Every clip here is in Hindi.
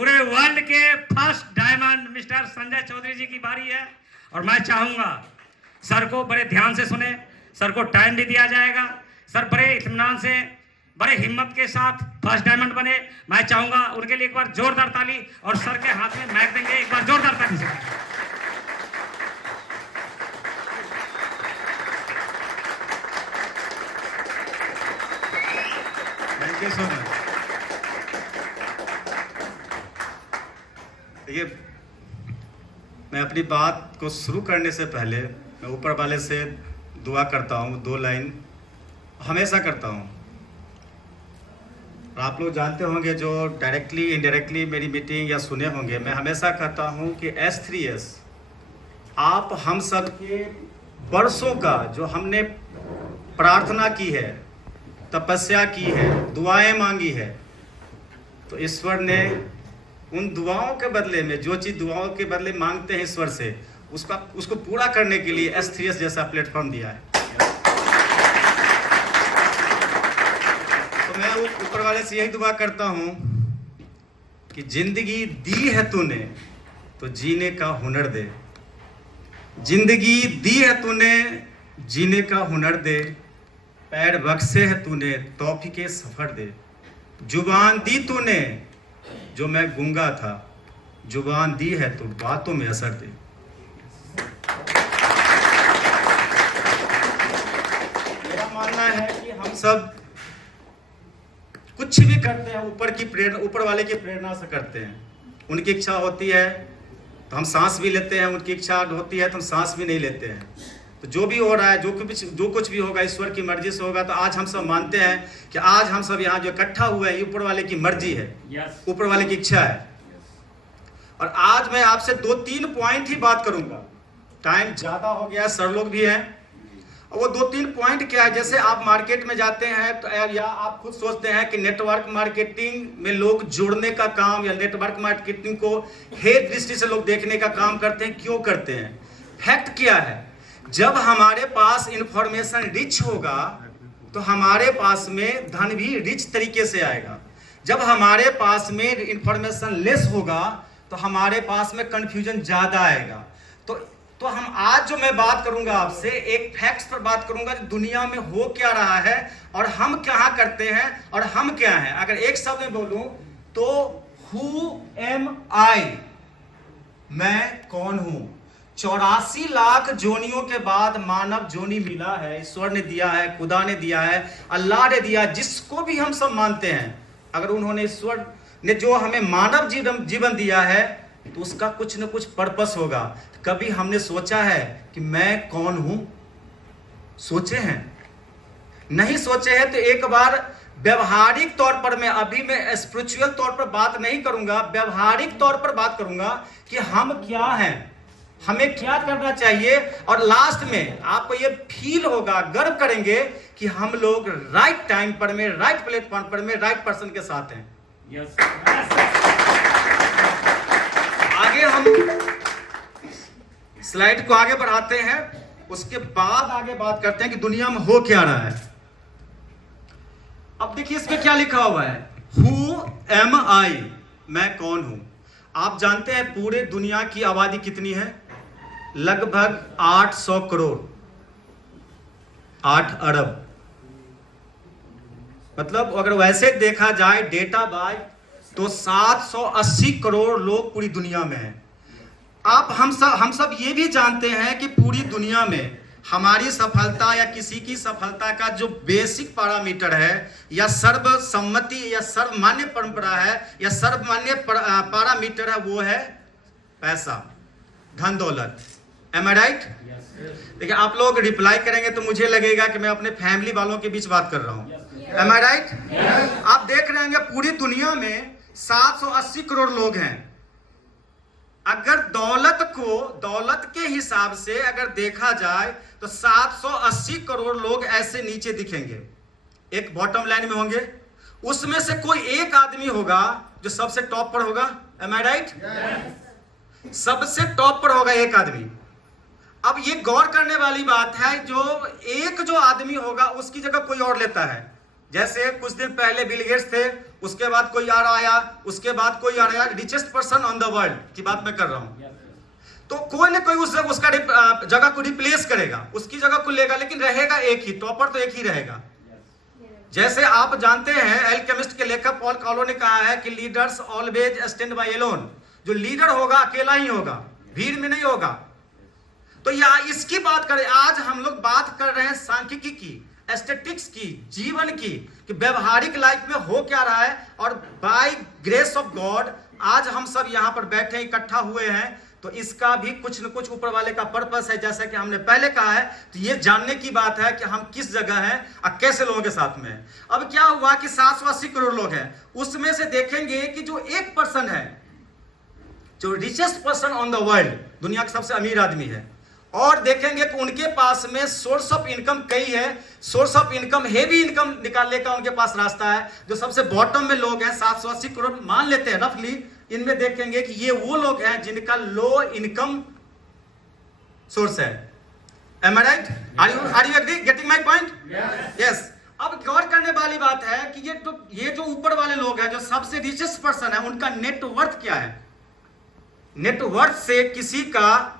पूरे वर्ल्ड के first diamond mister Sanjay Chaudhary ji की बारी है और मैं चाहूंगा सर को बड़े ध्यान से सुने। सर को टाइम भी दिया जाएगा। सर बड़े इत्मीनान से, बड़े हिम्मत के साथ फर्स्ट डायमंड बने। मैं चाहूंगा उनके लिए एक बार जोरदार ताली, और सर के हाथ में माइक देंगे, एक बार जोरदार ताली से। Thank you so much. देखिए, मैं अपनी बात को शुरू करने से पहले मैं ऊपर वाले से दुआ करता हूँ, 2 लाइन हमेशा करता हूँ। आप लोग जानते होंगे जो डायरेक्टली इनडायरेक्टली मेरी मीटिंग या सुने होंगे, मैं हमेशा कहता हूँ कि S3S आप हम सब के वर्षों का जो हमने प्रार्थना की है, तपस्या की है, दुआएं मांगी है, तो ईश्वर ने उन दुआओं के बदले में जो चीज़ दुआओं के बदले मांगते हैं ईश्वर से, उसको पूरा करने के लिए S3S जैसा प्लेटफॉर्म दिया है। तो मैं ऊपर वाले से यही दुआ करता हूँ कि जिंदगी दी है तूने तो जीने का हुनर दे। जिंदगी दी है तूने, जीने का हुनर दे। पैर बख्शे है तूने, तौफीके सफर दे। जुबान दी तूने, जो मैं गूंगा था, जुबान दी है तो बातों में असर दे। मेरा मानना है कि हम सब कुछ भी करते हैं ऊपर वाले की प्रेरणा से करते हैं। उनकी इच्छा होती है तो हम सांस भी लेते हैं, उनकी इच्छा होती है तो हम सांस भी नहीं लेते हैं। तो जो भी हो रहा है, जो कुछ भी होगा ईश्वर की मर्जी से होगा। तो आज हम सब मानते हैं कि आज हम सब यहाँ जो इकट्ठा हुए हैं, ये ऊपर वाले की मर्जी है, ऊपर वाले की इच्छा है। और आज मैं आपसे 2-3 पॉइंट ही बात करूंगा। टाइम ज्यादा हो गया है, सर लोग भी हैं। और वो 2-3 पॉइंट क्या है, जैसे आप मार्केट में जाते हैं तो या आप खुद सोचते हैं कि नेटवर्क मार्केटिंग में लोग जुड़ने का काम या नेटवर्क मार्केटिंग को हेट दृष्टि से लोग देखने का काम करते हैं। क्यों करते हैं? फैक्ट क्या है, जब हमारे पास इंफॉर्मेशन रिच होगा तो हमारे पास में धन भी रिच तरीके से आएगा। जब हमारे पास में इंफॉर्मेशन लेस होगा तो हमारे पास में कंफ्यूजन ज्यादा आएगा। तो हम आज जो मैं बात करूंगा आपसे, एक फैक्ट्स पर बात करूंगा जो दुनिया में हो क्या रहा है और हम क्या करते हैं और हम क्या हैं। अगर एक शब्द में बोलूं तो हु एम आई, मैं कौन हूं। 84 लाख जोनियों के बाद मानव जोनी मिला है। ईश्वर ने दिया है, खुदा ने दिया है, अल्लाह ने दिया, जिसको भी हम सब मानते हैं। अगर उन्होंने, ईश्वर ने जो हमें मानव जीवन दिया है तो उसका कुछ न कुछ पर्पस होगा। कभी हमने सोचा है कि मैं कौन हूं? सोचे हैं? नहीं सोचे हैं। तो एक बार व्यवहारिक तौर पर, मैं स्पिरिचुअल तौर पर बात नहीं करूंगा, व्यवहारिक तौर पर बात करूंगा कि हम क्या हैं, हमें क्या करना चाहिए। और लास्ट में आपको ये फील होगा, गर्व करेंगे कि हम लोग राइट टाइम पर में, राइट प्लेटफॉर्म पर में, राइट पर्सन के साथ हैं। आगे हम स्लाइड को आगे बढ़ाते हैं, उसके बाद आगे बात करते हैं कि दुनिया में हो क्या रहा है। अब देखिए इसमें क्या लिखा हुआ है, हु एम आई, मैं कौन हूं। आप जानते हैं पूरे दुनिया की आबादी कितनी है? लगभग 800 करोड़, 8 अरब। मतलब अगर वैसे देखा जाए डेटा बाय, तो 780 करोड़ लोग पूरी दुनिया में हैं। हम सब ये भी जानते हैं कि पूरी दुनिया में हमारी सफलता या किसी की सफलता का जो बेसिक पैरामीटर है, या सर्वसम्मति या सर्वमान्य परंपरा है, या सर्वमान्य पैरामीटर है, वो है पैसा, धन दौलत। एम आई राइट? देखिए, आप लोग रिप्लाई करेंगे तो मुझे लगेगा कि मैं अपने फैमिली वालों के बीच बात कर रहा हूं। एम आई राइट? आप देख रहे हैं पूरी दुनिया में 780 करोड़ लोग हैं। अगर दौलत के हिसाब से अगर देखा जाए तो 780 करोड़ लोग ऐसे नीचे दिखेंगे, एक बॉटम लाइन में होंगे। उसमें से कोई एक आदमी होगा जो सबसे टॉप पर होगा। एम आई राइट? सबसे टॉप पर होगा एक आदमी। अब ये गौर करने वाली बात है, जो आदमी होगा उसकी जगह कोई और लेता है। जैसे कुछ दिन पहले बिल गेट्स थे, उसके बाद कोई और आया, उसके बाद कोई और आया, richest person on the world की बात मैं कर रहा हूं। तो कोई ना कोई उसका जगह को रिप्लेस करेगा, उसकी जगह को लेगा, लेकिन रहेगा एक ही, टॉपर तो एक ही रहेगा। जैसे आप जानते हैं एल्केमिस्ट के लेखक पॉल कालो ने कहा है कि leaders always stand by alone. जो लीडर होगा अकेला ही होगा, भीड़ में नहीं होगा। तो यहाँ इसकी बात करें, आज हम लोग बात कर रहे हैं सांख्यिकी की, एस्थेटिक्स की, जीवन की, कि व्यवहारिक लाइफ में हो क्या रहा है। और बाय ग्रेस ऑफ गॉड आज हम सब यहाँ पर बैठे इकट्ठा हुए हैं, तो इसका भी कुछ न कुछ ऊपर वाले का पर्पस है। जैसा कि हमने पहले कहा है, तो ये जानने की बात है कि हम किस जगह हैं और कैसे लोगों के साथ में हैं। अब क्या हुआ कि 780 करोड़ लोग हैं, उसमें से देखेंगे कि जो एक पर्सन है, जो richest person on the world, दुनिया का सबसे अमीर आदमी है, और देखेंगे कि उनके पास में सोर्स ऑफ इनकम कई है, source of income, heavy income निकालने का उनके पास रास्ता है। जो सबसे बॉटम में लोग हैं, 780 करोड़ मान लेते हैं रफली, इनमें देखेंगे कि ये वो लोग हैं जिनका लो इनकम सोर्स है। Am I right? Are you agree? Getting my point? Yes. अब गौर करने वाली बात है कि ये जो ऊपर वाले लोग हैं, जो सबसे रिचेस्ट पर्सन है, उनका नेटवर्थ क्या है। नेटवर्थ से किसी का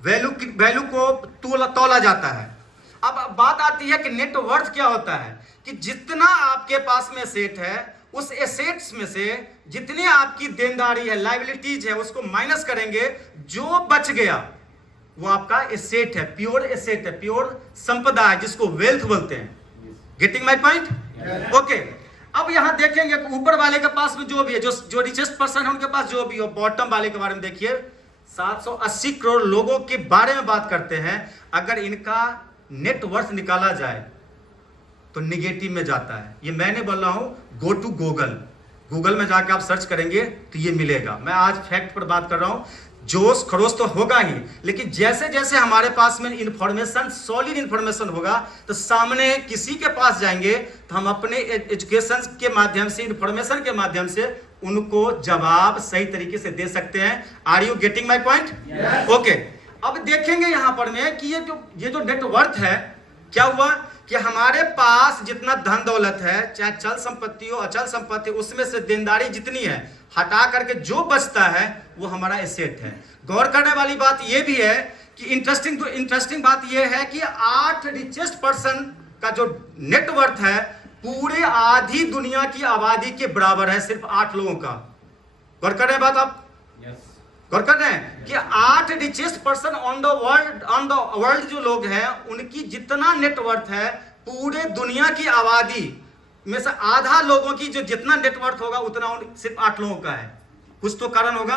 वैल्यू को तोला जाता है। अब बात आती है कि नेटवर्थ क्या होता है, कि जितना आपके पास में एसेट है, उस एसेट्स में से जितनी आपकी देनदारी है, लायबिलिटीज है, उसको माइनस करेंगे, जो बच गया वो आपका एसेट है, प्योर एसेट है, प्योर संपदा है, जिसको वेल्थ बोलते हैं। Getting my point? ओके। अब यहां देखेंगे ऊपर वाले के पास में जो भी है, जो रिचेस्ट पर्सन है उनके पास जो भी हो, बॉटम वाले के बारे में देखिए, 780 करोड़ लोगों के बारे में बात करते हैं। अगर इनका नेटवर्थ निकाला जाए तो निगेटिव में जाता है। ये मैं नहीं बोल रहा हूं, गो टू गूगल में जाके आप सर्च करेंगे तो ये मिलेगा। मैं आज फैक्ट पर बात कर रहा हूं। जोश खरोश तो होगा ही, लेकिन जैसे जैसे हमारे पास में इंफॉर्मेशन, सॉलिड इंफॉर्मेशन होगा, तो सामने किसी के पास जाएंगे तो हम अपने एजुकेशन के माध्यम से, इंफॉर्मेशन के माध्यम से उनको जवाब सही तरीके से दे सकते हैं। Are you getting my point? Okay. अब देखेंगे यहां पर में कि ये जो नेटवर्थ है, क्या हुआ कि हमारे पास जितना धन दौलत है, चाहे चल संपत्ति हो, अचल संपत्ति, उसमें से देनदारी जितनी है हटा करके जो बचता है वो हमारा एसेट है। गौर करने वाली बात यह भी है कि इंटरेस्टिंग बात यह है कि 8 रिचेस्ट पर्सन का जो नेटवर्थ है पूरे आधी दुनिया की आबादी के बराबर है, सिर्फ 8 लोगों का। गौर कर रहे हैं बात आप? गौर कर रहे हैं कि 8 richest person on the world जो लोग हैं, उनकी जितना नेटवर्थ है पूरे दुनिया की आबादी में से आधा लोगों की जो जितना नेटवर्थ होगा उतना सिर्फ 8 लोगों का है। कुछ तो कारण होगा।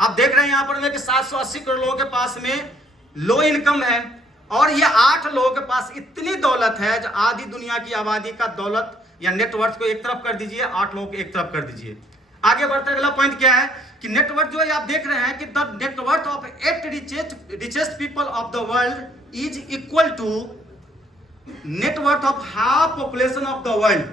आप देख रहे हैं यहां पर में कि 780 करोड़ लोगों के पास में लो इनकम है, और ये 8 लोगों के पास इतनी दौलत है जो आधी दुनिया की आबादी का दौलत या नेटवर्थ को एक तरफ कर दीजिए, 8 लोगों को एक तरफ कर दीजिए। आगे बढ़ते अगला पॉइंट क्या है कि नेटवर्थ जो है आप देख रहे हैं कि the net worth of 8 richest people of the world is equal to net worth of half population of the world.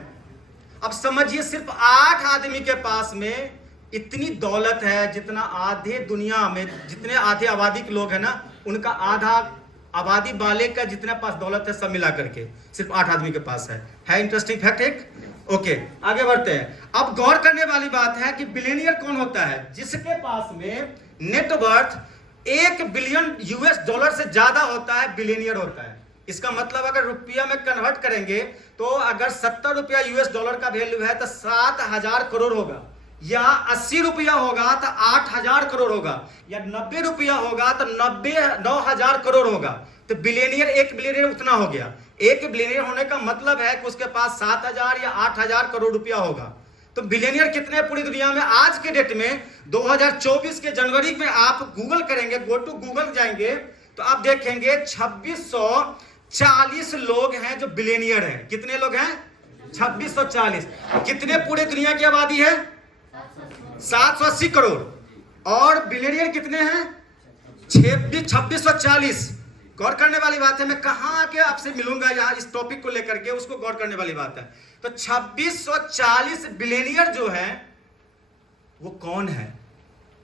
अब समझिए सिर्फ 8 आदमी के पास में इतनी दौलत है जितना आधे दुनिया में जितने आधे आबादी के लोग हैं ना, उनका आधा आबादी वाले का जितने पास दौलत है सब मिला करके सिर्फ 8 आदमी के पास है। इंटरेस्टिंग फैक्ट एक। ओके, आगे बढ़ते हैं। अब गौर करने वाली बात है कि बिलियनियर कौन होता है? जिसके पास में नेटवर्थ 1 बिलियन यूएस डॉलर से ज्यादा होता है, बिलियनियर होता है। इसका मतलब अगर रुपया में कन्वर्ट करेंगे तो अगर 70 रुपया यूएस डॉलर का वैल्यू है तो 7000 करोड़ होगा, या 80 रुपया होगा तो 8000 करोड़ होगा, या 90 रुपया होगा तो 9000 करोड़ होगा। तो बिलियनियर, 1 बिलियनियर उतना हो गया। 1 बिलियनियर होने का मतलब है कि उसके पास 7000 या 8000 करोड़ रुपया होगा। तो बिलियनियर कितने पूरी दुनिया में आज के डेट में 2024 के जनवरी में आप गूगल करेंगे, गो टू गूगल जाएंगे तो आप देखेंगे 2640 लोग हैं जो बिलियनियर हैं। कितने लोग हैं? 2640। कितने पूरे दुनिया की आबादी है? 780 करोड़। और बिलियनियर कितने हैं? 2640। गौर करने वाली बात है। मैं कहां आके आपसे मिलूंगा यहां इस टॉपिक को लेकर के, उसको गौर करने वाली बात है। तो 2640 बिलियनियर जो है वो कौन है?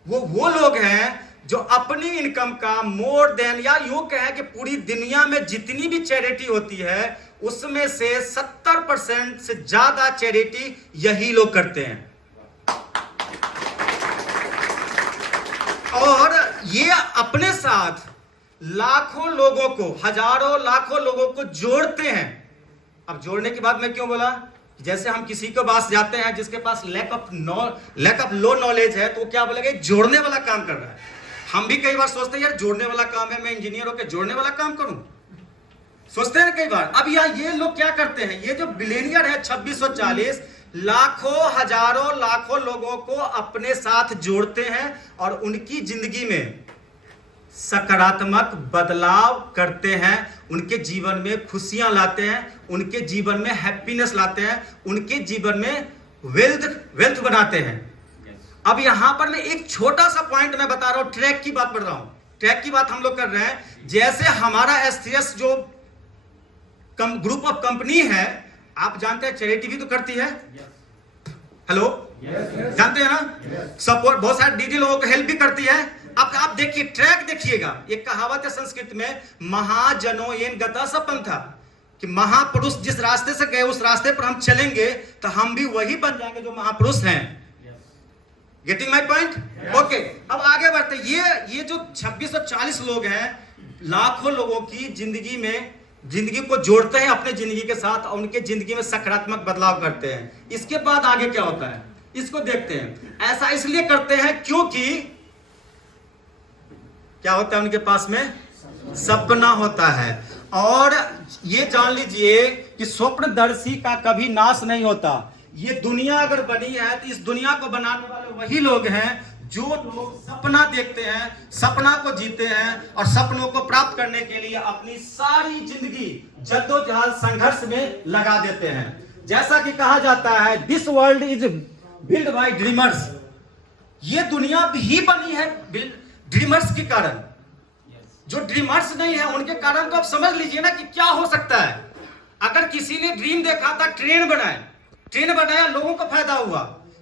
वो लोग हैं जो अपनी इनकम का मोर देन, या यूं कहें कि पूरी दुनिया में जितनी भी चैरिटी होती है उसमें से 70% से ज्यादा चैरिटी यही लोग करते हैं। और ये अपने साथ लाखों लोगों को, हजारों लाखों लोगों को जोड़ते हैं। अब जोड़ने की बात मैं क्यों बोला? जैसे हम किसी के पास जाते हैं जिसके पास लैक ऑफ लो नॉलेज है, तो क्या बोलेगा, जोड़ने वाला काम कर रहा है। हम भी कई बार सोचते हैं यार जोड़ने वाला काम है, मैं इंजीनियर होकर जोड़ने वाला काम करूं, सोचते हैं कई बार। अब यार ये लोग क्या करते हैं, ये जो बिलियनियर है 2640 लाखों हजारों लाखों लोगों को अपने साथ जोड़ते हैं और उनकी जिंदगी में सकारात्मक बदलाव करते हैं, उनके जीवन में खुशियां लाते हैं, उनके जीवन में हैप्पीनेस लाते हैं, उनके जीवन में वेल्थ बनाते हैं। अब यहां पर मैं एक छोटा सा पॉइंट मैं बता रहा हूं, ट्रैक की बात पढ़ रहा हूं, ट्रैक की बात हम लोग कर रहे हैं। जैसे हमारा एसटीएस जो ग्रुप ऑफ कंपनी है, आप जानते हैं चैरिटी भी तो करती है, हेलो जानते हैं ना, सपोर्ट बहुत सारे डीडी लोगों को हेल्प भी करती है। अब आप देखिए, ट्रैक देखिएगा, एक कहावत है संस्कृत में, महाजनो येन गता सपंथा, कि महापुरुष जिस रास्ते से गए उस रास्ते पर हम चलेंगे तो हम भी वही बन जाएंगे जो महापुरुष हैं। Getting my point? ओके, अब आगे बढ़ते। ये जो 2640 लोग हैं, लाखों लोगों की जिंदगी को जोड़ते हैं अपने जिंदगी के साथ और उनके जिंदगी में सकारात्मक बदलाव करते हैं। इसके बाद आगे क्या होता है, इसको देखते हैं। ऐसा इसलिए करते हैं क्योंकि क्या होता है, उनके पास में सपना होता है। और ये जान लीजिए कि स्वप्नदर्शी का कभी नाश नहीं होता। ये दुनिया अगर बनी है तो इस दुनिया को बनाने वाले वही लोग हैं जो लोग सपना देखते हैं, सपना को जीते हैं और सपनों को प्राप्त करने के लिए अपनी सारी जिंदगी जद्दोजहद संघर्ष में लगा देते हैं। जैसा कि कहा जाता है, this world is build by dreamers. ये दुनिया ही बनी है ड्रीमर्स के कारण। जो ड्रीमर्स नहीं है उनके कारण तो आप समझ लीजिए ना कि क्या हो सकता है। अगर किसी ने ड्रीम देखा था ट्रेन बनाया, लोगों को फायदा हुआ।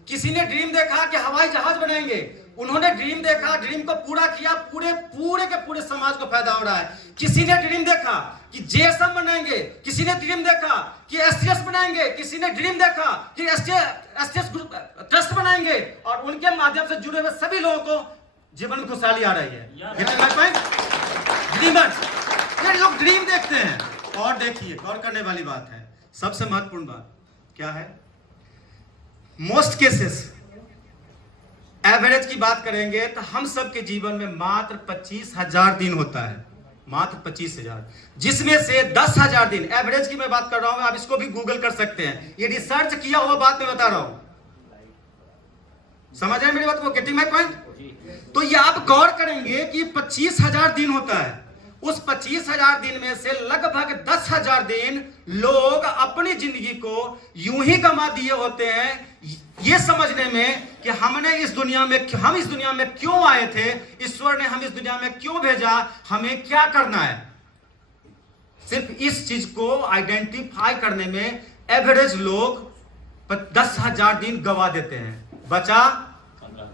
किसी ने ड्रीम देखा कि हवाई जहाज बनाएंगे, उन्होंने ड्रीम देखा, ड्रीम को पूरा किया, पूरे के पूरे समाज को फायदा हो रहा है। किसी ने ड्रीम देखा कि जेएसएम बनाएंगे, किसी ने ड्रीम देखा कि एसटीएस बनाएंगे, किसी ने ड्रीम देखा कि एसटीएस ट्रस्ट बनाएंगे और उनके माध्यम से जुड़े हुए सभी लोगों को जीवन में खुशहाली आ रही है। ड्रीमर्स, ये लोग ड्रीम देखते हैं। और देखिए, गौर करने वाली बात है, सबसे महत्वपूर्ण बात क्या है, मोस्ट केसेस एवरेज की बात करेंगे तो हम सब के जीवन में मात्र 25,000 दिन होता है, मात्र 25,000, जिसमें से 10,000 दिन एवरेज की मैं बात कर रहा हूं। आप इसको भी गूगल कर सकते हैं, ये रिसर्च किया हुआ बात मैं बता रहा हूं। समझ रहे मेरी बात को? Getting my point? तो ये आप गौर करेंगे कि 25,000 दिन होता है। उस 25,000 दिन में से लगभग 10,000 दिन लोग अपनी जिंदगी को यूं ही गंवा दिए होते हैं ये समझने में कि हम इस दुनिया में क्यों आए थे, ईश्वर ने हम इस दुनिया में क्यों भेजा, हमें क्या करना है। सिर्फ इस चीज को आइडेंटिफाई करने में एवरेज लोग 10,000 दिन गंवा देते हैं। बचा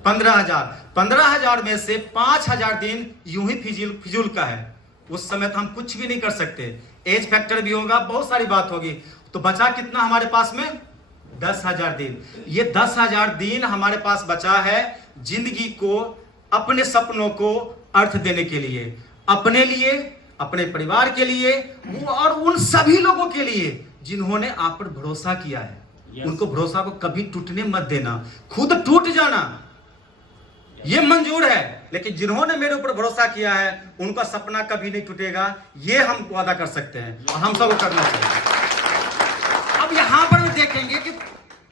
15,000 में से 5,000 दिन यूं ही फिजूल का है। उस समय तो हम कुछ भी नहीं कर सकते, एज फैक्टर भी होगा, बहुत सारी बात होगी। तो बचा कितना हमारे पास में? 10,000 दिन। ये 10,000 दिन हमारे पास बचा है जिंदगी को, अपने सपनों को अर्थ देने के लिए, अपने लिए, अपने परिवार के लिए और उन सभी लोगों के लिए जिन्होंने आप पर भरोसा किया है। उनको भरोसा को कभी टूटने मत देना, खुद टूट जाना ये मंजूर है, लेकिन जिन्होंने मेरे ऊपर भरोसा किया है उनका सपना कभी नहीं टूटेगा, ये हम वादा कर सकते हैं और हम सबको करना चाहिए। अब यहां पर देखेंगे कि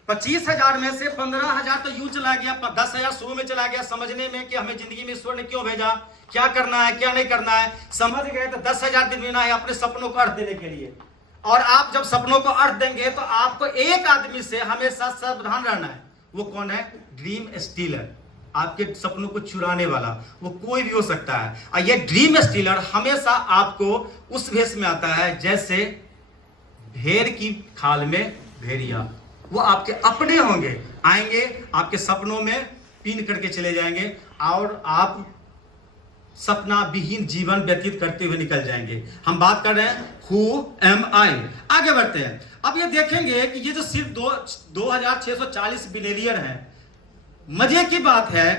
25,000 में से 15,000 तो यूं चला गया, 10,000 शुरू में चला गया समझने में कि हमें जिंदगी में ईश्वर ने क्यों भेजा, क्या करना है क्या नहीं करना है, समझ गए। तो 10,000 दिन देना है अपने सपनों को अर्थ देने के लिए। और आप जब सपनों को अर्थ देंगे तो आपको एक आदमी से हमेशा सावधान रहना है। वो कौन है? ड्रीम स्टीलर, आपके सपनों को चुराने वाला। वो कोई भी हो सकता है। और ये ड्रीम स्टीलर हमेशा आपको उस भेष में आता है जैसे भेड़ की खाल में भेड़िया। वो आपके अपने होंगे, आएंगे आपके सपनों में पीन करके चले जाएंगे और आप सपना विहीन जीवन व्यतीत करते हुए निकल जाएंगे। हम बात कर रहे हैं हु एम आई। आगे बढ़ते हैं। अब ये देखेंगे कि ये जो सिर्फ 2640 बिलियनियर हैं, मजे की बात है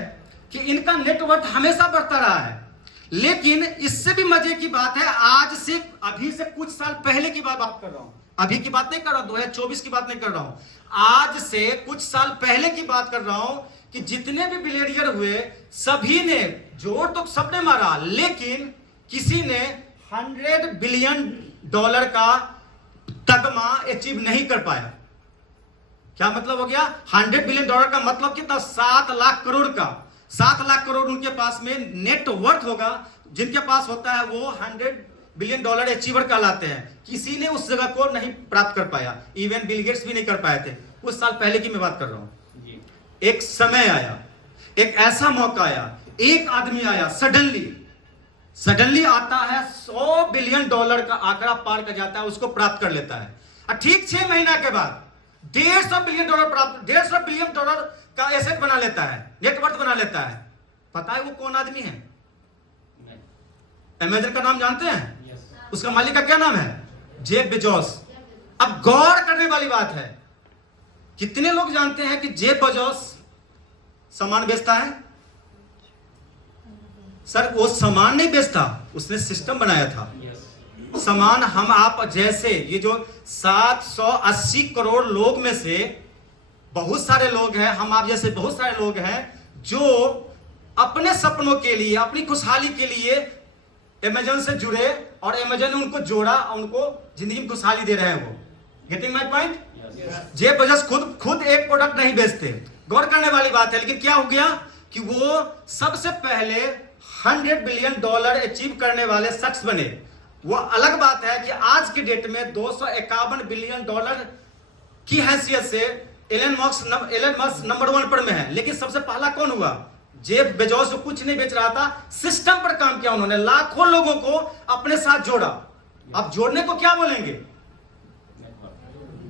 कि इनका नेटवर्थ हमेशा बढ़ता रहा है। लेकिन इससे भी मजे की बात है, आज से अभी से कुछ साल पहले की बात कर रहा हूं, अभी की बात नहीं कर रहा हूं, 2024 की बात नहीं कर रहा हूं, आज से कुछ साल पहले की बात कर रहा हूं कि जितने भी बिलियनियर हुए सभी ने जोर तो सबने मारा, लेकिन किसी ने $100 बिलियन का तगमा अचीव नहीं कर पाया। क्या मतलब हो गया? $100 बिलियन का मतलब कितना? 7 लाख करोड़ का। 7 लाख करोड़ उनके पास में नेटवर्थ होगा। जिनके पास होता है वो $100 बिलियन अचीवर कहलाते हैं। किसी ने उस जगह को नहीं प्राप्त कर पाया, इवन बिल गेट्स भी नहीं कर पाए थे। कुछ साल पहले की मैं बात कर रहा हूं। एक समय आया, एक ऐसा मौका आया, एक आदमी आया, सडनली आता है, $100 बिलियन का आंकड़ा पार कर जाता है, उसको प्राप्त कर लेता है। और ठीक 6 महीना के बाद $150 बिलियन प्राप्त, $150 बिलियन का एसेट बना लेता है, नेटवर्थ बना लेता है। पता है वो कौन आदमी है? अमेज़न का नाम जानते हैं? उसका मालिक का क्या नाम है? Jeff Bezos. अब गौर करने वाली बात है, कितने लोग जानते हैं कि जेफ बेजोस सामान बेचता है? सर वो सामान नहीं बेचता, उसने सिस्टम बनाया था। सामान हम आप जैसे ये जो 780 करोड़ लोग में से बहुत सारे लोग हैं, हम आप जैसे बहुत सारे लोग हैं जो अपने सपनों के लिए, अपनी खुशहाली के लिए अमेज़न से जुड़े और अमेज़न ने उनको जोड़ा और उनको जिंदगी में खुशहाली दे रहे हैं। वो getting my point? Jeff Bezos खुद एक प्रोडक्ट नहीं बेचते। गौर करने वाली बात है। लेकिन क्या हो गया कि वो सबसे पहले $100 बिलियन अचीव करने वाले शख्स बने। वो अलग बात है कि आज के डेट में $251 बिलियन की हैसियत से एलन मस्क नंबर 1 पर में है। लेकिन सबसे पहला कौन हुआ? Jeff Bezos. जो कुछ नहीं बेच रहा था, सिस्टम पर काम किया उन्होंने, लाखों लोगों को अपने साथ जोड़ा। अब जोड़ने को क्या बोलेंगे?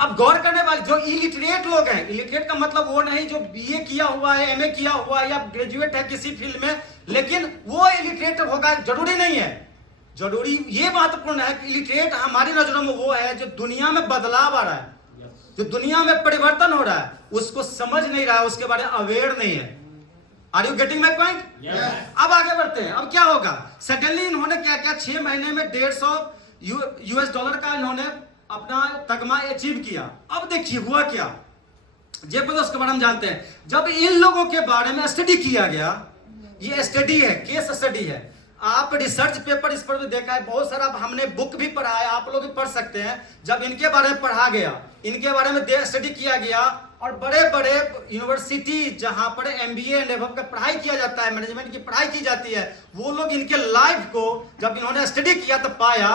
अब गौर करने वाले जो इलिटरेट लोग हैं, इलिटरेट का मतलब वो नहीं जो बीए किया हुआ है, एमए किया हुआ है या ग्रेजुएट है किसी फील्ड में, लेकिन वो इलिटरेट होगा जरूरी नहीं है। जरूरी ये महत्वपूर्ण है कि इलिटरेट हमारी नजरों में वो है जो दुनिया में बदलाव आ रहा है, जो दुनिया में परिवर्तन हो रहा है, उसको समझ नहीं रहा है, उसके बारे में अवेयर नहीं है। Are you getting my point? अब आगे बढ़ते हैं। अब क्या होगा? सडनली इन्होंने क्या किया? 6 महीने में $150 का इन्होंने अपना तगमा अचीव किया। अब देखिए हुआ क्या। जेफ बेजोस के बारे में जानते हैं। जब इन लोगों के बारे में स्टडी किया गया, ये स्टडी है, केस स्टडी है, आप रिसर्च पेपर इस पर भी देखा है, बहुत सारा हमने बुक भी पढ़ा है, आप लोग भी पढ़ सकते हैं। जब इनके बारे में पढ़ा गया, इनके बारे में स्टडी किया गया और बड़े बड़े यूनिवर्सिटी जहां पर MBA एंड अबव का पढ़ाई किया जाता है, मैनेजमेंट की पढ़ाई की जाती है, वो लोग इनके लाइफ को जब इन्होंने स्टडी किया तो पाया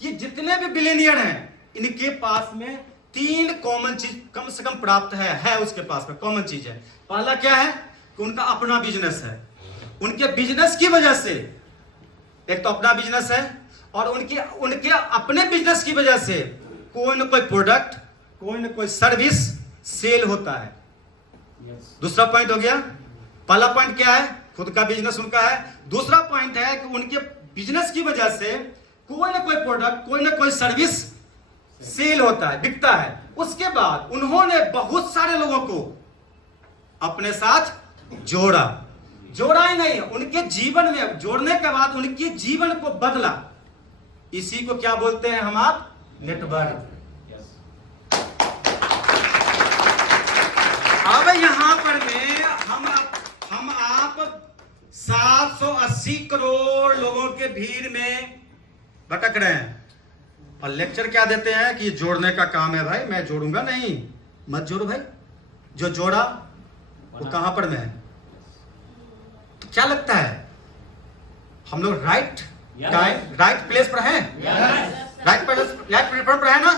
कि जितने भी बिलियनियर हैं इनके पास में 3 कॉमन चीज कम से कम प्राप्त है उसके पास में कॉमन चीज है। पहला क्या है कि उनका अपना बिजनेस है। उनके बिजनेस की वजह से, एक तो अपना बिजनेस है और उनके अपने बिजनेस की वजह से कोई ना कोई प्रोडक्ट, कोई ना कोई सर्विस सेल होता है। दूसरा पॉइंट हो गया। पहला पॉइंट क्या है? खुद का बिजनेस उनका है। दूसरा पॉइंट है कि उनके बिजनेस की वजह से कोई ना कोई प्रोडक्ट, कोई ना कोई सर्विस सेल होता है, बिकता है। उसके बाद उन्होंने बहुत सारे लोगों को अपने साथ जोड़ा ही नहीं, उनके जीवन में जोड़ने के बाद उनके जीवन को बदला। इसी को क्या बोलते हैं हम आप? नेटवर्क। अब यहां पर में हम आप 780 करोड़ लोगों के भीड़ में भटक रहे हैं और लेक्चर क्या देते हैं कि जोड़ने का काम है। भाई मैं जोड़ूंगा नहीं, मत जोड़ो भाई। जो जोड़ा वो कहां पर में है? तो क्या लगता है हम लोग राइट प्लेस पर हैं? राइट प्लेटफॉर्म पर है ना?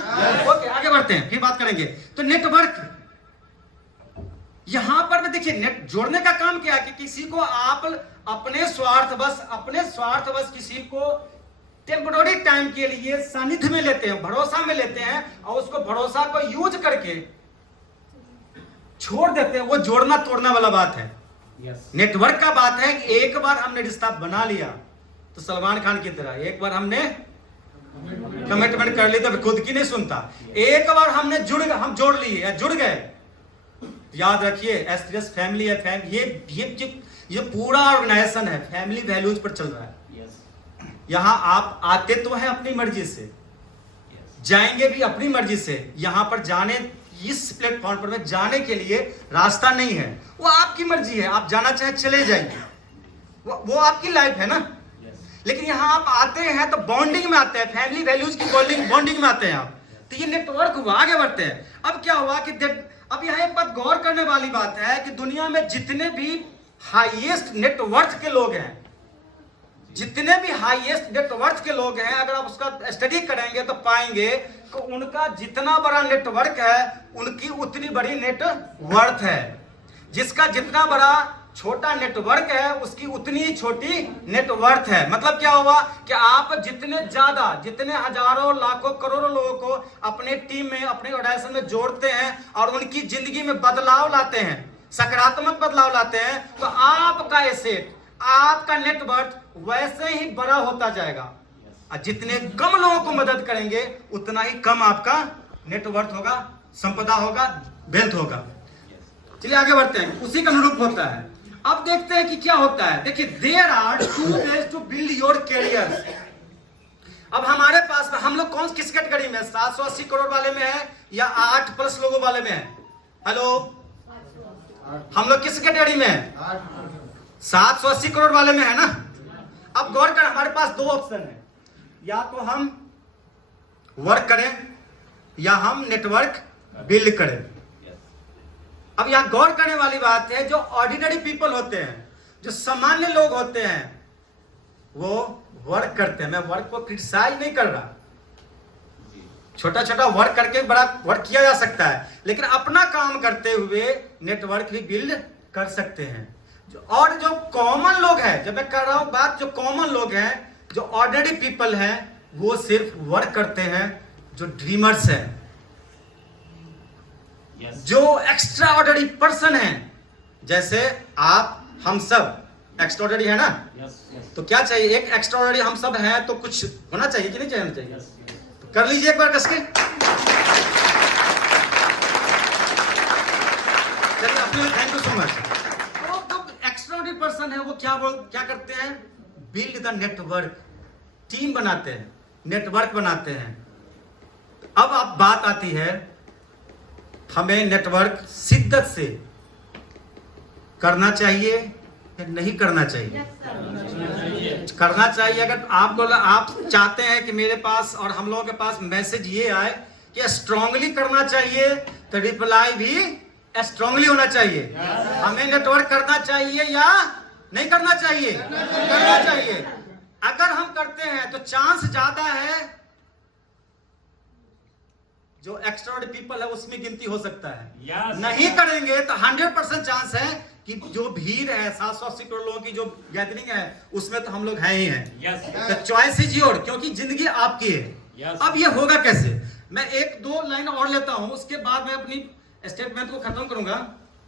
ओके, आगे बढ़ते हैं, फिर बात करेंगे। तो नेटवर्क यहां पर में देखिए, नेट जोड़ने का काम क्या है कि किसी को आप अपने स्वार्थवश किसी को टेम्पोररी टाइम के लिए सानिध्य में लेते हैं, भरोसा में लेते हैं और उसको भरोसा को यूज करके छोड़ देते हैं। वो जोड़ना तोड़ना वाला बात है। नेटवर्क का बात है कि एक बार हमने रिश्ता बना लिया, तो सलमान खान की तरह एक बार हमने कमिटमेंट कर ली तो खुद की नहीं सुनता, एक बार हमने हम जोड़ लिए या जुड़ गए। याद रखिए एसटीएस फैमिली है, ये पूरा ऑर्गेनाइजेशन है फैमिली वैल्यूज पर चल रहा है। यहां आप आते तो हैं अपनी मर्जी से, जाएंगे भी अपनी मर्जी से। यहां पर जाने, इस प्लेटफॉर्म पर में जाने के लिए रास्ता नहीं है, वो आपकी मर्जी है, आप जाना चाहे चले जाइए, वो आपकी लाइफ है ना। लेकिन यहां आप आते हैं तो बॉन्डिंग में आते हैं, फैमिली वैल्यूज की बॉन्डिंग में आते हैं आप, तो ये नेटवर्क हुआ, आगे बढ़ते हैं। अब क्या हुआ कि अब यहां एक बात गौर करने वाली बात है कि दुनिया में जितने भी हाईएस्ट नेटवर्थ के लोग हैं, जितने भी हाईएस्ट नेटवर्थ के लोग हैं, अगर आप उसका स्टडी करेंगे तो पाएंगे कि उनका जितना बड़ा नेटवर्क है उनकी उतनी बड़ी नेटवर्थ है। जिसका जितना बड़ा छोटा नेटवर्क है उसकी उतनी ही छोटी नेटवर्थ है। मतलब क्या हुआ कि आप जितने हजारों लाखों करोड़ों लोगों को अपने टीम में, अपने ऑर्गेनाइजेशन में जोड़ते हैं और उनकी जिंदगी में बदलाव लाते हैं, सकारात्मक बदलाव लाते हैं, तो आपका एसेट, आपका नेटवर्थ वैसे ही बड़ा होता जाएगा। और जितने कम लोगों को मदद करेंगे उतना ही कम आपका नेटवर्थ होगा, संपदा होगा, वेल्थ होगा। चलिए आगे बढ़ते हैं, उसी का अनुरूप होता है। अब देखते हैं कि क्या होता है। देखिए, there are 2 ways to build your career. अब हमारे पास हम लोग किस कैटेगरी में, 780 करोड़ वाले में है या 8+ लोगों वाले में है? हेलो, हम लोग किस कैटेगरी में है? 780 करोड़ वाले में है ना। अब गौर कर, हमारे पास 2 ऑप्शन है, या तो हम वर्क करें या हम नेटवर्क बिल्ड करें। अब यहां गौर करने वाली बात है, जो ऑर्डिनरी पीपल होते हैं, जो सामान्य लोग होते हैं, वो वर्क करते हैं। मैं वर्क को क्रिटिसाइज नहीं कर रहा, छोटा छोटा वर्क करके बड़ा वर्क किया जा सकता है, लेकिन अपना काम करते हुए नेटवर्क भी बिल्ड कर सकते हैं। और जो कॉमन लोग हैं, जब मैं कर रहा हूं बात, जो कॉमन लोग हैं, जो ऑर्डिनरी पीपल हैं, वो सिर्फ वर्क करते हैं। जो ड्रीमर्स हैं, जो एक्स्ट्रा ऑर्डिनरी पर्सन हैं, जैसे आप, हम सब एक्स्ट्रा ऑर्डिनरी है ना। तो क्या चाहिए, एक एक्स्ट्रा ऑर्डिनरी हम सब हैं तो कुछ होना चाहिए कि नहीं चाहिए? तो कर लीजिए एक बार कस के। Thank you so much. तो एक्स्ट्रा ऑर्डिनरी पर्सन है वो क्या करते हैं? बिल्ड द नेटवर्क, टीम बनाते हैं, नेटवर्क बनाते हैं। अब बात आती है, हमें नेटवर्क शिद्दत से करना चाहिए या नहीं करना चाहिए? करना चाहिए। अगर आप चाहते हैं कि मेरे पास और हम लोगों के पास मैसेज ये आए कि स्ट्रांगली करना चाहिए, तो रिप्लाई भी स्ट्रांगली होना चाहिए। हमें नेटवर्क करना चाहिए या नहीं करना चाहिए? करना चाहिए। अगर हम करते हैं तो चांस ज्यादा है, जो एक्स्ट्राऑर्डिनरी पीपल है उसमें गिनती हो सकता है। नहीं करेंगे तो 100% चांस है कि जो भीड़ है, 780 करोड़ लोगों की जो गैदरिंग है, उसमें तो हम लोग हैं ही हैं। तो चॉइस इज योर, क्योंकि जिंदगी आपकी है। अब ये होगा कैसे? मैं 1-2 लाइन और लेता हूं, उसके बाद मैं अपनी स्टेटमेंट को खत्म करूंगा।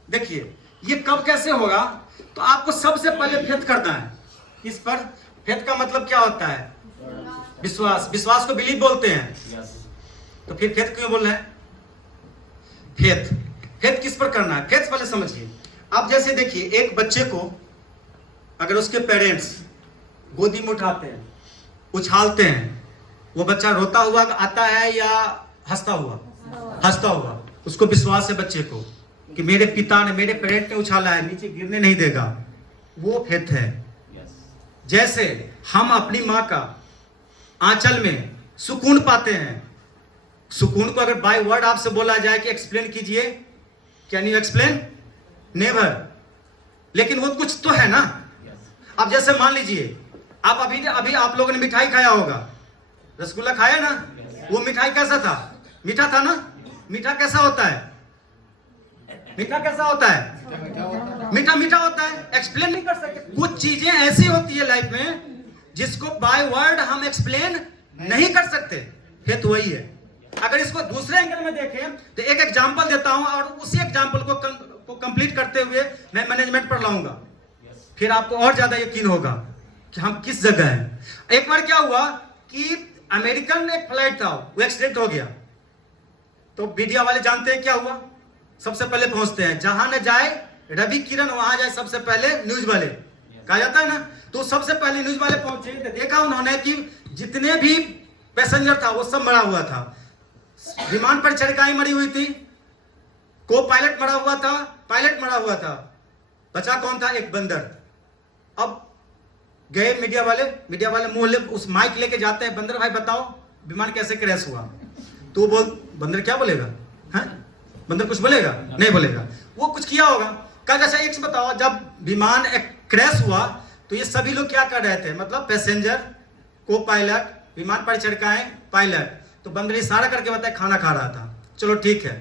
देखिए, ये कब कैसे होगा, तो आपको सबसे पहले फेथ करना है। इस पर फेथ का मतलब क्या होता है? विश्वास। विश्वास को बिलीव बोलते हैं। तो फिर फेथ क्यों बोल रहे हैं? फेथ किस पर करना है? फेथ पहले समझिए। आप जैसे देखिए, एक बच्चे को अगर उसके पेरेंट्स गोदी में उठाते हैं, उछालते हैं, वो बच्चा रोता हुआ आता है या हंसता हुआ? हंसता हुआ। उसको विश्वास है बच्चे को कि मेरे पिता ने, मेरे पेरेंट ने उछाला है, नीचे गिरने नहीं देगा। वो फेथ है। जैसे हम अपनी माँ का आंचल में सुकून पाते हैं। सुकून को अगर बाय वर्ड आपसे बोला जाए कि एक्सप्लेन कीजिए, कैन यू एक्सप्लेन? नेवर। लेकिन वो कुछ तो है ना। अब जैसे मान लीजिए, आप अभी आप लोगों ने मिठाई खाया होगा, रसगुल्ला खाया ना। वो मिठाई कैसा था? मीठा था ना। मीठा कैसा होता है? मीठा कैसा होता है? मीठा मीठा होता है। एक्सप्लेन नहीं कर सकते। कुछ चीजें ऐसी होती है लाइफ में जिसको बाय वर्ड हम एक्सप्लेन नहीं कर सकते। फिर तो वही है। अगर इसको दूसरे एंगल में देखें तो एक एग्जांपल देता हूं और उसी एग्जांपल को कंप्लीट करते हुए मैं मैनेजमेंट पर लाऊंगा, फिर आपको और ज्यादा यकीन होगा। कि हम किस जगह हैं। एक बार क्या हुआ कि अमेरिकन एक फ्लाइट था, वो एक्सीडेंट हो गया, तो मीडिया वाले जानते हैं क्या हुआ, सबसे पहले पहुंचते हैं, जहां न जाए रवि किरण वहां जाए सबसे पहले न्यूज वाले, कहा जाता है ना। तो सबसे पहले न्यूज वाले पहुंचे, देखा उन्होंने कि जितने भी पैसेंजर था वो सब मरा हुआ था। विमान पर चढ़काई मरी हुई थी, को पायलट मरा हुआ था, पायलट मरा हुआ था, बचा कौन था, एक बंदर। अब गए मीडिया वाले मुंह उस माइक लेके जाते हैं, बंदर भाई बताओ विमान कैसे क्रैश हुआ। तो बोल, बंदर क्या बोलेगा, है बंदर कुछ बोलेगा नहीं बोलेगा, वो कुछ किया होगा। कहा अच्छा एक बताओ, जब विमान क्रैश हुआ तो ये सभी लोग क्या कर रहे थे, मतलब पैसेंजर, को पायलट, विमान पर चढ़काए पायलट। तो बंदर इशारा करके बताया खाना खा रहा था। चलो ठीक है,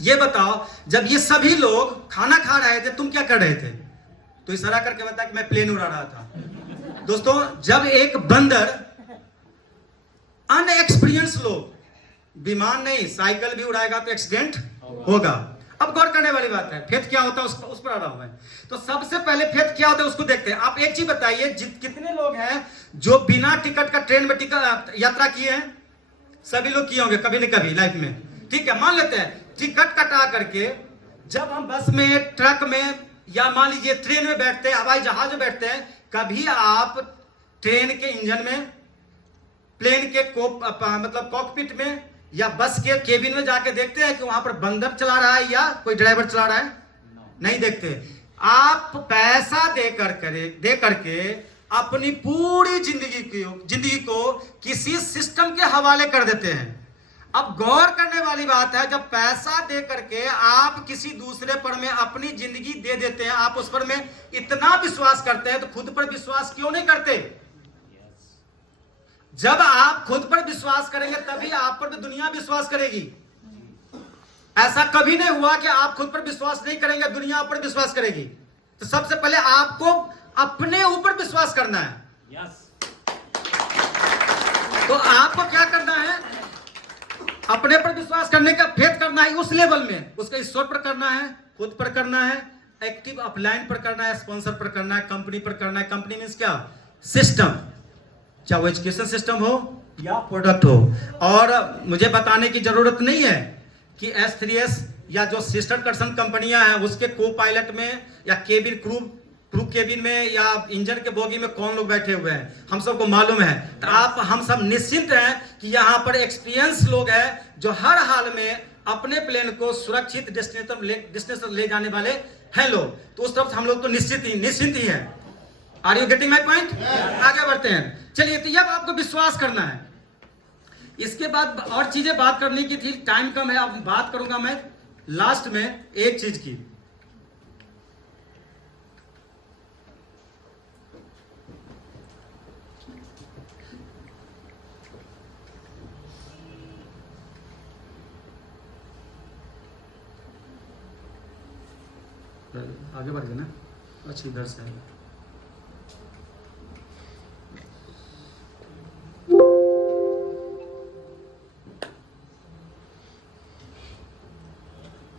ये बताओ जब ये सभी लोग खाना खा रहे थे तुम क्या कर रहे थे, तो इशारा करके बताया कि मैं प्लेन उड़ा रहा था। दोस्तों जब एक बंदर, अनएक्सपीरियंस लोग, विमान नहीं साइकिल भी उड़ाएगा तो एक्सीडेंट होगा। अब गौर करने वाली बात है, फेथ क्या होता है उस पर आ रहा हूं मैं। तो सबसे पहले फेथ क्या होता है उसको देखते हैं। आप एक चीज बताइए, कितने लोग हैं जो बिना टिकट का ट्रेन में यात्रा किए हैं? सभी लोग किए होंगे कभी न कभी लाइफ में, ठीक है। मान लेते हैं टिकट कटा करके जब हम बस में, ट्रक में, या मान लीजिए ट्रेन में बैठते हैं, हवाई जहाज में बैठते हैं, कभी आप ट्रेन के इंजन में, प्लेन के मतलब कॉकपिट में या बस के केबिन में जाके देखते हैं कि वहां पर बंदर चला रहा है या कोई ड्राइवर चला रहा है? नहीं देखते। आप पैसा दे करके अपनी पूरी जिंदगी को किसी सिस्टम के हवाले कर देते हैं। अब गौर करने वाली बात है, जब पैसा दे करके आप किसी दूसरे पर में अपनी जिंदगी दे देते हैं, आप उस पर में इतना विश्वास करते हैं, तो खुद पर विश्वास क्यों नहीं करते? जब आप खुद पर विश्वास करेंगे तभी आप पर भी दुनिया विश्वास करेगी। ऐसा कभी नहीं हुआ कि आप खुद पर विश्वास नहीं करेंगे दुनिया पर विश्वास करेगी। तो सबसे पहले आपको अपने ऊपर विश्वास करना है। तो आपको क्या करना है, अपने पर विश्वास करने का फेथ करना है उस लेवल में, उसका ईश्वर पर करना है, खुद पर करना है, एक्टिव अपलाइन पर करना है, स्पॉन्सर पर करना है, कंपनी पर करना है। कंपनी मींस क्या, सिस्टम, चाहे वो एजुकेशन सिस्टम हो या प्रोडक्ट हो। और मुझे बताने की जरूरत नहीं है कि S3S या जो सिस्टर कंसर्न कंपनियां हैं उसके को पायलट में या केबिन क्रू केबिन में या इंजन के बोगी में कौन लोग बैठे हुए हैं, हम सबको मालूम है। तो हम सब निश्चिंत हैं कि यहाँ पर एक्सपीरियंस लोग हैं जो हर हाल में अपने प्लेन को सुरक्षित डेस्टिनेशन ले जाने वाले हैं लोग। तो उस तरफ हम लोग तो निश्चिंत ही हैं। Are you getting my point? आगे बढ़ते हैं। चलिए, तो अब आपको विश्वास करना है। इसके बाद और चीजें बात करने की थी, टाइम कम है, अब बात करूंगा मैं लास्ट में एक चीज की। आगे बढ़ गए ना, अच्छा इधर से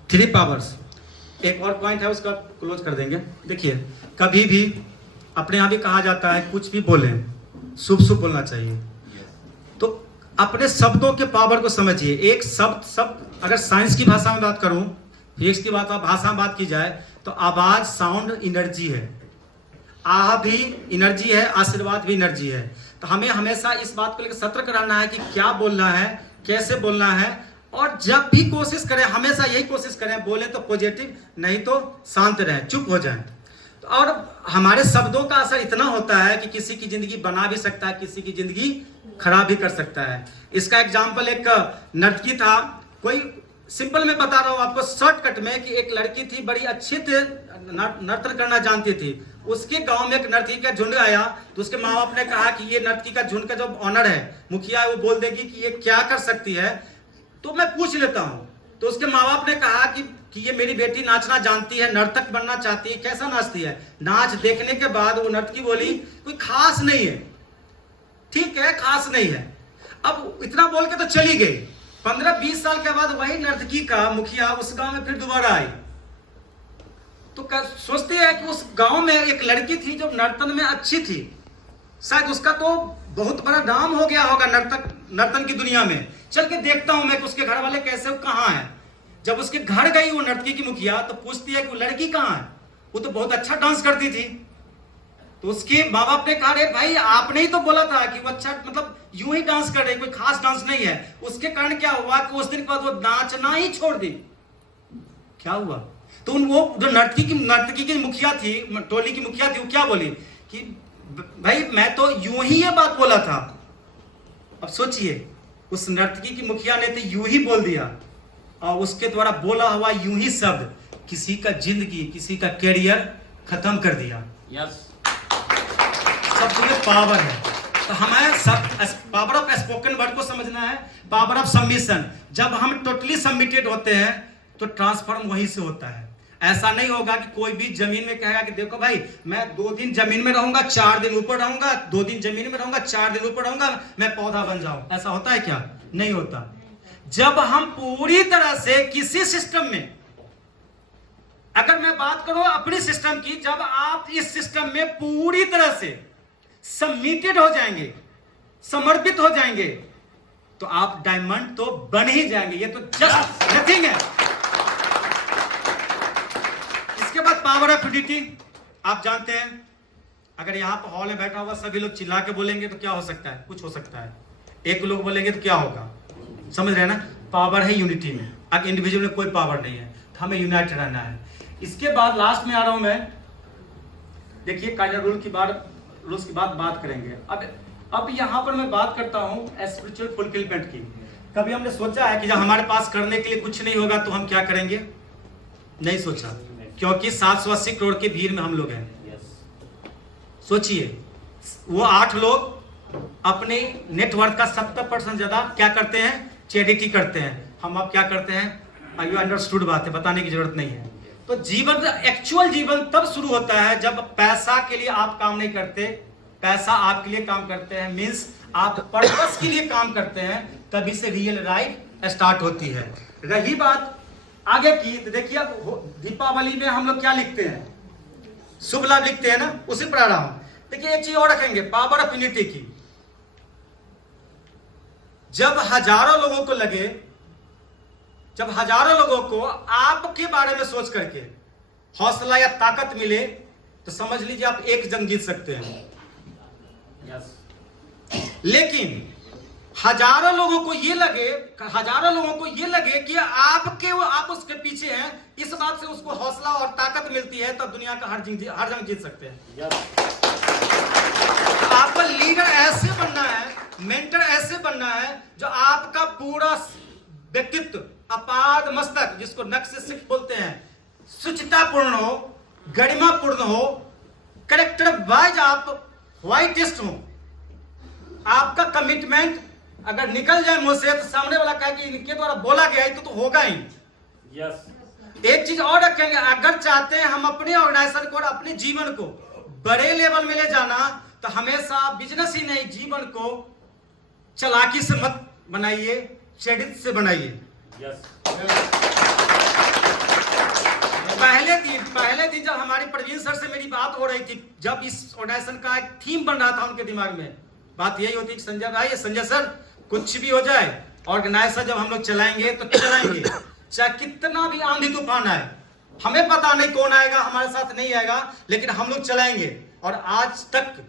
थ्री पावर्स, एक और पॉइंट है उसका क्लोज कर देंगे। देखिए, कभी भी अपने यहाँ भी कहा जाता है कुछ भी बोलें शुभ बोलना चाहिए। तो अपने शब्दों के पावर को समझिए। एक शब्द अगर साइंस की भाषा में बात करूं, फिजिक्स की भाषा में बात की जाए तो आवाज, साउंड एनर्जी है, आह भी एनर्जी है, आशीर्वाद भी एनर्जी है। तो हमें हमेशा इस बात को लेकर सतर्क रहना है कि क्या बोलना है, कैसे बोलना है। और जब भी कोशिश करें, हमेशा यही कोशिश करें, बोले तो पॉजिटिव, नहीं तो शांत रहें, चुप हो जाएं। तो और हमारे शब्दों का असर इतना होता है कि किसी की जिंदगी बना भी सकता है, किसी की जिंदगी खराब भी कर सकता है। इसका एग्जाम्पल एक नर्तकी था, कोई सिंपल में बता रहा हूं आपको शॉर्टकट में, कि एक लड़की थी, बड़ी अच्छी नर्तन करना जानती थी। उसके गांव में एक नर्तकी का झुंड आया, तो उसके माँ बाप ने कहा कि ये नर्तकी का झुंड का जो ऑनर है, मुखिया है, वो बोल देगी कि ये क्या कर सकती है, तो मैं पूछ लेता हूं। तो उसके माँ बाप ने कहा कि ये मेरी बेटी नाचना जानती है, नर्तक बनना चाहती है, कैसा नाचती है। नाच देखने के बाद वो नर्तकी बोली कोई खास नहीं है। ठीक है, खास नहीं है। अब इतना बोल के तो चली गई। 15-20 साल के बाद वही नर्तकी का मुखिया उस गांव में फिर दोबारा आई, तो सोचती है कि उस गांव में एक लड़की थी जो नर्तन में अच्छी थी, शायद उसका तो बहुत बड़ा नाम हो गया होगा नर्तन की दुनिया में। चल के देखता हूं मैं कि उसके घर वाले कैसे, कहाँ है। जब उसके घर गई वो नर्तकी की मुखिया, तो पूछती है कि वो लड़की कहाँ है। वो तो बहुत अच्छा डांस करती थी। तो उसके माँ बाप ने कहा, अरे भाई आपने ही तो बोला था कि वो अच्छा, मतलब यूं ही डांस कर रही, कोई खास डांस नहीं है। उसके कारण क्या हुआ कि उस दिन के बाद वो नाचना ही छोड़ दी। क्या हुआ? तो वो जो नर्तकी की मुखिया थी, टोली की मुखिया थी, वो क्या बोली कि भाई मैं तो यूं ही ये बात बोला था। अब सोचिए, उस नर्तकी की मुखिया ने तो यूं ही बोल दिया, और उसके द्वारा बोला हुआ यूं ही शब्द किसी का जिंदगी, किसी का कैरियर खत्म कर दिया। यस, सब तुम्हें पावर है। तो हमें सब पावर ऑफ स्पोकन वर्ड को समझना है, पावर ऑफ सबमिशन। जब हम टोटली सबमिटेड होते हैं तो ट्रांसफॉर्म वहीं से होता है। ऐसा नहीं होगा कि कोई भी जमीन में कहेगा कि देखो भाई मैं 2 दिन जमीन में रहूंगा, 4 दिन ऊपर रहूंगा, 2 दिन जमीन में रहूंगा, 4 दिन ऊपर रहूंगा, मैं पौधा बन जाऊं। ऐसा होता है क्या? नहीं होता। जब हम पूरी तरह से किसी सिस्टम में, अगर मैं बात करूं अपनी सिस्टम की, जब आप इस सिस्टम में पूरी तरह से सबमिटेड हो जाएंगे, समर्पित हो जाएंगे, तो आप डायमंड तो बन ही जाएंगे। ये तो जस्ट नथिंग है। इसके बाद पावर ऑफ यूनिटी। आप जानते हैं, अगर यहां पर हॉल में बैठा हुआ सभी लोग चिल्ला के बोलेंगे तो क्या हो सकता है? कुछ हो सकता है। एक लोग बोलेंगे तो क्या होगा? समझ रहे हैं ना? पावर है यूनिटी में। अब इंडिविजुअल में कोई पावर नहीं है, तो हमें यूनाइटेड रहना है। इसके बाद लास्ट में आ रहा हूं मैं। देखिए कायदा रूल्स की बात करेंगे। अब यहां पर मैं बात करता हूं स्पिरिचुअल फुलफिलमेंट की। कभी हमने सोचा है कि जब हमारे पास करने के लिए कुछ नहीं होगा तो हम क्या करेंगे? नहीं सोचा, क्योंकि 780 करोड़ की भीड़ में हम लोग हैं। सोचिए, वो 8 लोग अपने नेटवर्क का 70% ज्यादा क्या करते हैं? चैरिटी करते हैं। हम अब क्या करते हैं? यू अंडरस्टूड बात है, बताने की जरूरत नहीं है। तो जीवन, एक्चुअल जीवन तब शुरू होता है जब पैसा के लिए आप काम नहीं करते, पैसा आपके लिए काम करते हैं, मींस आप पर्पस के लिए काम करते हैं, तभी से रियल लाइफ स्टार्ट होती है। रही बात आगे की, तो देखिए अब दीपावली में हम लोग क्या लिखते हैं? शुभ लाभ लिखते हैं ना, उसी पर आ रहा हूं। देखिए एक चीज और रखेंगे, पावर ऑफ यूनिटी की। जब हजारों लोगों को लगे, जब हजारों लोगों को आपके बारे में सोच करके हौसला या ताकत मिले, तो समझ लीजिए आप एक जंग जीत सकते हैं। लेकिन हजारों लोगों को ये लगे कि आप उसके पीछे हैं, इस बात से उसको हौसला और ताकत मिलती है, तब दुनिया का हर जंग जीत सकते हैं। आपको लीडर ऐसे बनना है, मेंटर ऐसे बनना है, जो आपका पूरा व्यक्तित्व अपाद मस्तक, जिसको नक्श सिख बोलते हैं, सुचितापूर्ण हो, गरिमापूर्ण हो, कैरेक्टर वाइज आप व्हाइटेस्ट हो। आपका कमिटमेंट अगर निकल जाए मुंह से, तो सामने वाला कहे कि इनके द्वारा बोला गया है तो होगा ही। एक चीज और रखेंगे, अगर चाहते हैं हम अपने ऑर्गेनाइजेशन को और अपने जीवन को बड़े लेवल में ले जाना, तो हमेशा बिजनेस ही नहीं, जीवन को चालाकी से मत बनाइए, चरित्र से बनाइए। पहले दिन जब हमारे प्रवीण सर से मेरी बात हो रही थी, जब इस ऑर्गेनाइजेशन का एक थीम बन रहा था उनके दिमाग में, बात यही होती कि संजय भाई, संजय सर, कुछ भी हो जाए, ऑर्गेनाइजेशन जब हम लोग चलाएंगे तो चलाएंगे, चाहे कितना भी आंधी तूफान आए। हमें पता नहीं कौन आएगा, हमारे साथ नहीं आएगा, लेकिन हम लोग चलाएंगे। और आज तक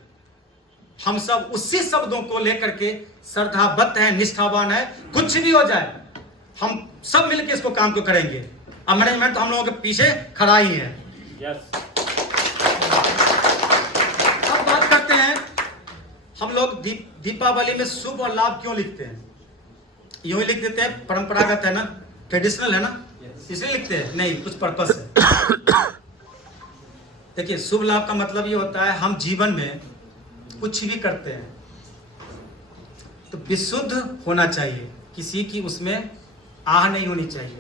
हम सब उसी शब्दों को लेकर के श्रद्धाबद्ध है, निष्ठावान है। कुछ भी हो जाए हम सब मिलकर इसको काम को करेंगे। अब मैनेजमेंट तो हम लोगों के पीछे खड़ा ही है। अब बात करते हैं, हम लोग दीपावली में शुभ और लाभ क्यों लिखते हैं? यूं ही लिख देते हैं, परंपरागत है ना, ट्रेडिशनल है ना, इसलिए लिखते हैं? नहीं, कुछ पर्पस है। देखिए, शुभ लाभ का मतलब ये होता है, हम जीवन में कुछ भी करते हैं तो विशुद्ध होना चाहिए, किसी की उसमें आह नहीं होनी चाहिए।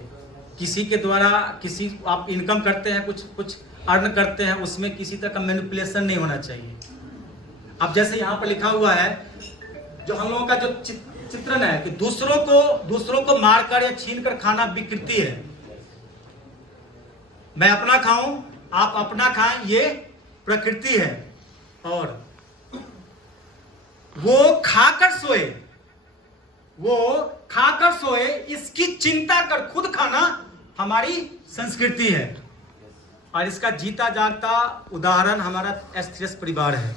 किसी के द्वारा आप इनकम करते हैं, कुछ अर्न करते हैं, उसमें किसी तरह का मैनिपुलेशन नहीं होना चाहिए। अब जैसे यहाँ पर लिखा हुआ है, जो हम लोगों का जो चित्रण है कि दूसरों को मारकर या छीन कर खाना विकृति है। मैं अपना खाऊं, आप अपना खाएं, ये प्रकृति है। और वो खाकर सोए, वो खाकर सोए, इसकी चिंता कर खुद खाना हमारी संस्कृति है। और इसका जीता जागता उदाहरण हमारा एसटीएस परिवार है।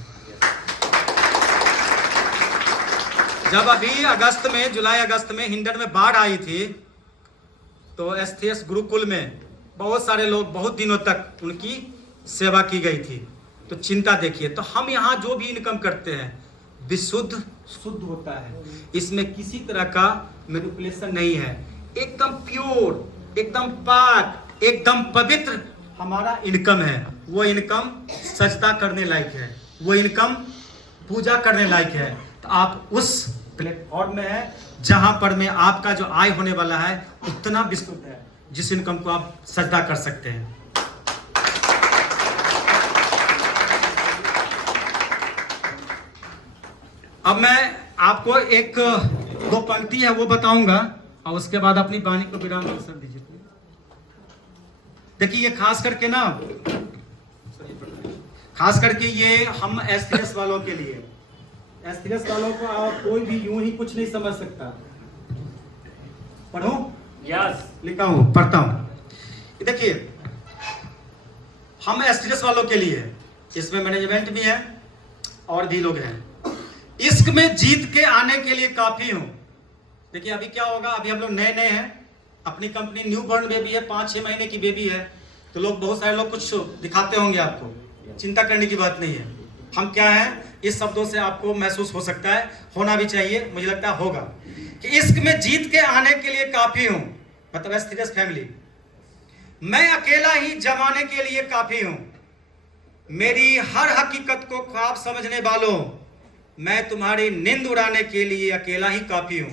जब अभी अगस्त में, जुलाई अगस्त में हिंडन में बाढ़ आई थी, तो एसटीएस गुरुकुल में बहुत सारे लोग बहुत दिनों तक उनकी सेवा की गई थी। तो चिंता देखिए, तो हम यहाँ जो भी इनकम करते हैं विशुद्ध शुद्ध होता है, इसमें किसी तरह का मैनिपुलेशन नहीं है, एकदम प्योर, एकदम पाक, एकदम पवित्र हमारा इनकम है। वो इनकम सजदा करने लायक है, वो इनकम पूजा करने लायक है। तो आप उस प्लेटफॉर्म में है जहां पर में आपका जो आय होने वाला है उतना विस्तृत है, जिस इनकम को आप सजदा कर सकते हैं। अब मैं आपको एक दो पंक्ति है वो बताऊंगा और उसके बाद अपनी वाणी को विराम कर दीजिए। देखिए ये खास करके ये हम एसटीएस वालों के लिए, एसटीएस वालों को आप कोई भी यूं ही कुछ नहीं समझ सकता। पढ़ो, यस, लिखा हूं, पढ़ता हूं। देखिए हम एसटीएस वालों के लिए, इसमें मैनेजमेंट भी है और भी लोग हैं, इश्क में जीत के आने के लिए काफी हूं। देखिए अभी क्या होगा, अभी हम लोग नए नए हैं, अपनी कंपनी न्यू बॉर्न बेबी है, 5-6 महीने की बेबी है, तो लोग बहुत सारे लोग कुछ दिखाते होंगे आपको, चिंता करने की बात नहीं है। हम क्या है, इस शब्दों से आपको महसूस हो सकता है, होना भी चाहिए, मुझे लगता है होगा, कि इश्क में जीत के आने के लिए काफी हूं, मतलब एसटीएस फैमिली। मैं अकेला ही जमाने के लिए काफी हूं, मेरी हर हकीकत को ख्वाब समझने वालों, मैं तुम्हारी नींद उड़ाने के लिए अकेला ही काफी हूं।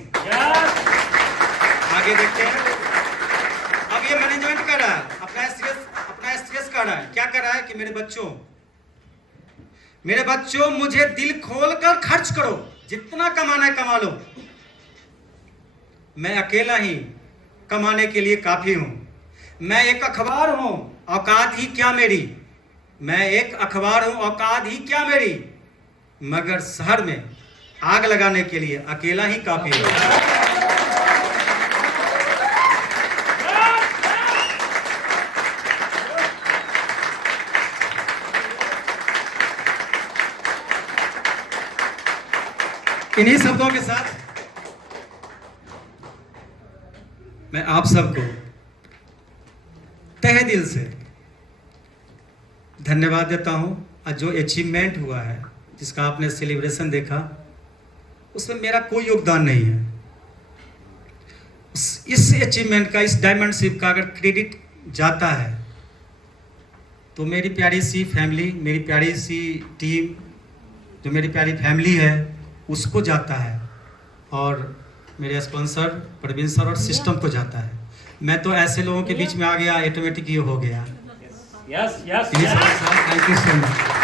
आगे देखते हैं। अब ये मैनेजमेंट कर रहा है, अपना एसटीएस कर रहा है, क्या कर रहा है कि मेरे बच्चों मुझे दिल खोलकर खर्च करो, जितना कमाना है कमा लो, मैं अकेला ही कमाने के लिए काफी हूं। मैं एक अखबार हूं, औकात ही क्या मेरी, मैं एक अखबार हूं, औकात ही क्या मेरी, मगर शहर में आग लगाने के लिए अकेला ही काफी हूं। इन्हीं शब्दों के साथ मैं आप सबको तहे दिल से धन्यवाद देता हूं। और जो अचीवमेंट हुआ है, जिसका आपने सेलिब्रेशन देखा, उसमें मेरा कोई योगदान नहीं है। इस अचीवमेंट का, इस डायमंड शिप का अगर क्रेडिट जाता है तो मेरी प्यारी सी फैमिली, मेरी प्यारी सी टीम, जो मेरी प्यारी फैमिली है उसको जाता है, और मेरे स्पॉन्सर प्रवीण सर और सिस्टम को जाता है। मैं तो ऐसे लोगों के बीच में आ गया, ऑटोमेटिक ये हो गया। Yes, yes, thank you so much.